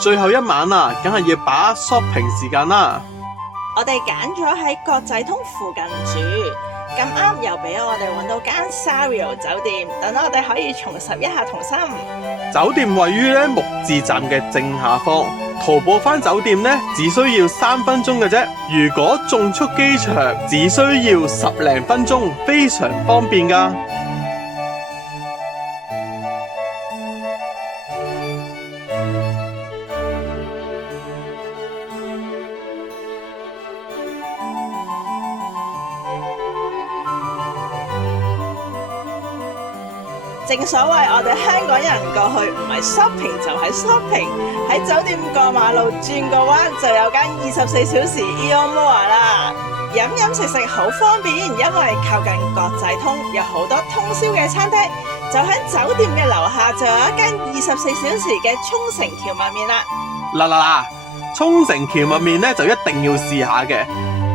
最後一晚啊，梗係要把握 shopping 時間啦。我哋揀咗喺國際通附近住，咁啱又俾我哋揾到間 Sario 酒店，等我哋可以重拾一下童心。酒店位於木字站嘅正下方，徒步返酒店呢，只需要3分鐘嘅啫。如果縱速機場，只需要10零分鐘，非常方便㗎。正所謂我哋香港人過去唔係 shopping 就係 shopping， 喺酒店過馬路轉個彎就有間24小時 Aeon Mall 啦。飲飲食食好方便，因為靠近國際通，有好多通宵嘅餐廳。就喺酒店嘅樓下就有一間24小時嘅沖繩蕎麥麵啦。嗱，沖繩蕎麥麵呢就一定要試下嘅，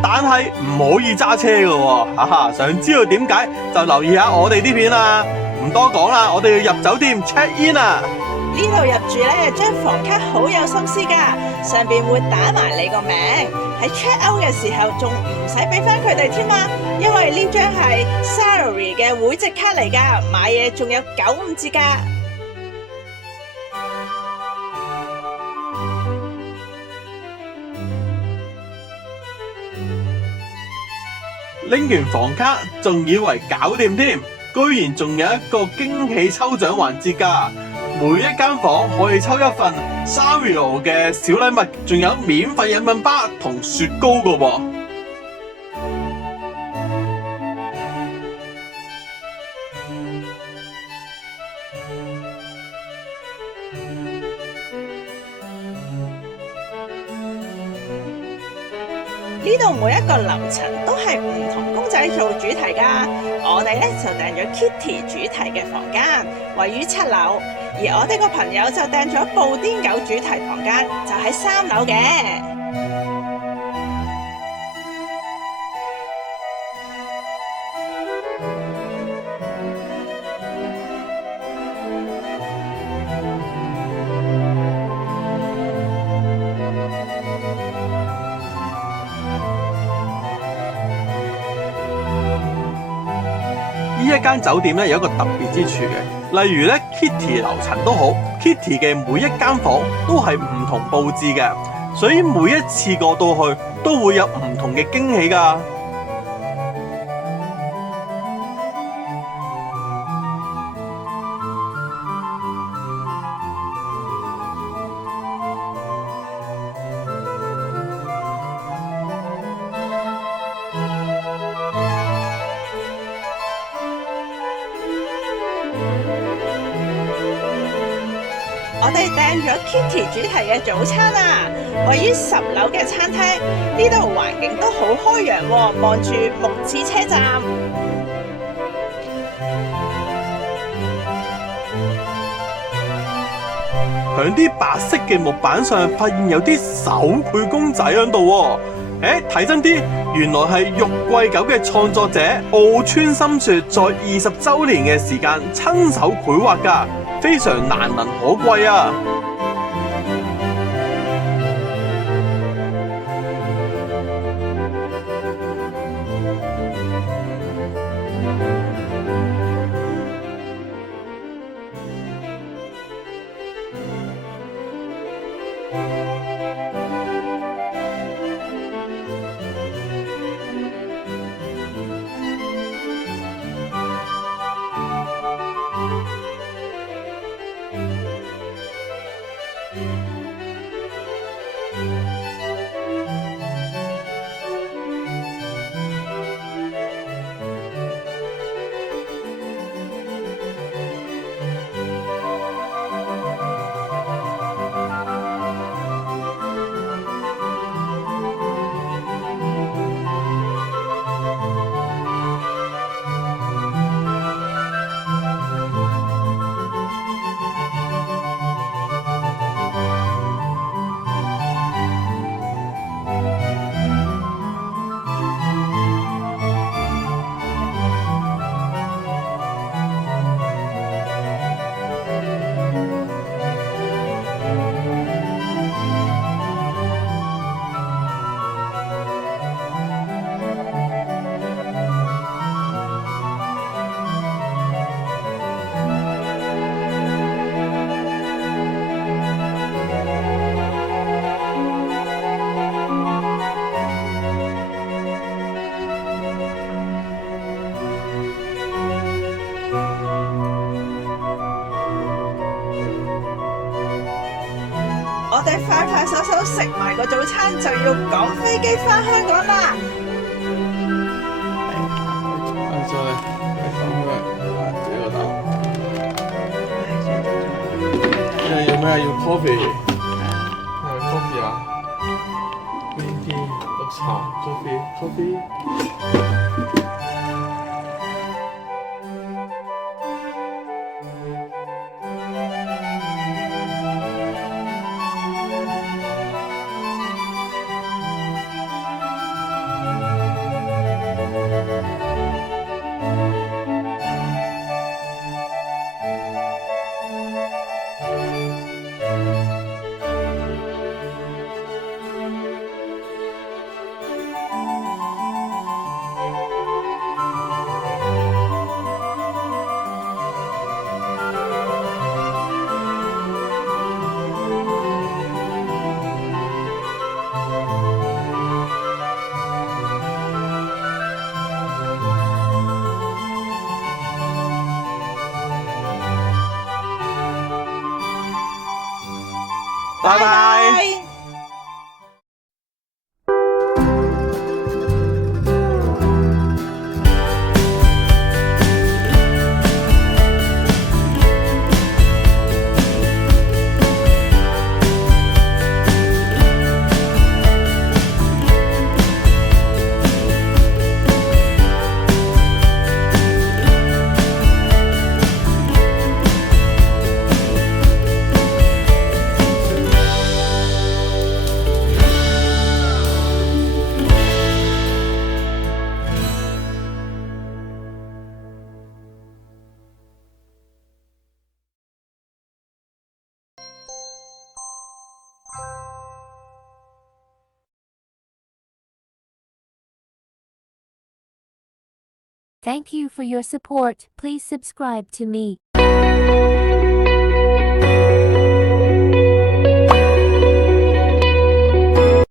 但係唔可以揸車㗎喎。想知道點解就留意下我哋啲片啦。唔多講啦，我哋要入酒店 check in 啊！呢度入住呢，張房卡好有心思噶，上邊會打埋你個名，喺 check out 嘅時候仲唔使俾翻佢哋添啊！因為呢張係 Salary 嘅會籍卡嚟噶，買嘢仲有95折噶。拎完房卡，仲以為搞掂添。居然仲有一個驚喜抽獎環節㗎！每一間房可以抽一份 Sario 嘅小禮物，仲有免費飲品包同雪糕㗎喎。呢度每一個樓層都係唔同公仔做主題㗎，我哋咧就訂咗 Kitty 主題嘅房間，位於7樓，而我哋個朋友就訂咗布丁狗主題房間，就喺3樓嘅。呢一間酒店咧有一個特別之處嘅，例如咧 Kitty 樓層都好 ，Kitty 嘅每一間房都係唔同佈置嘅，所以每一次過到去都會有唔同嘅驚喜㗎。我哋訂咗 Kitty 主題嘅早餐啊，位於10樓嘅餐廳，呢度環境都好開揚喎，望住木字車站。響啲白色嘅木板上發現有啲手繪公仔喺度喎，睇真啲，原來係玉桂狗嘅創作者奧川深雪在20週年嘅時間親手繪畫㗎，非常難能可貴啊！快快手手食埋個早餐就要趕飛機返香港啦！再講佢，呢個答案。有咩啊？要 coffee， 係咪 coffee 啊？green tea 綠茶 coffee。拜拜。Thank you for your support. Please subscribe to me.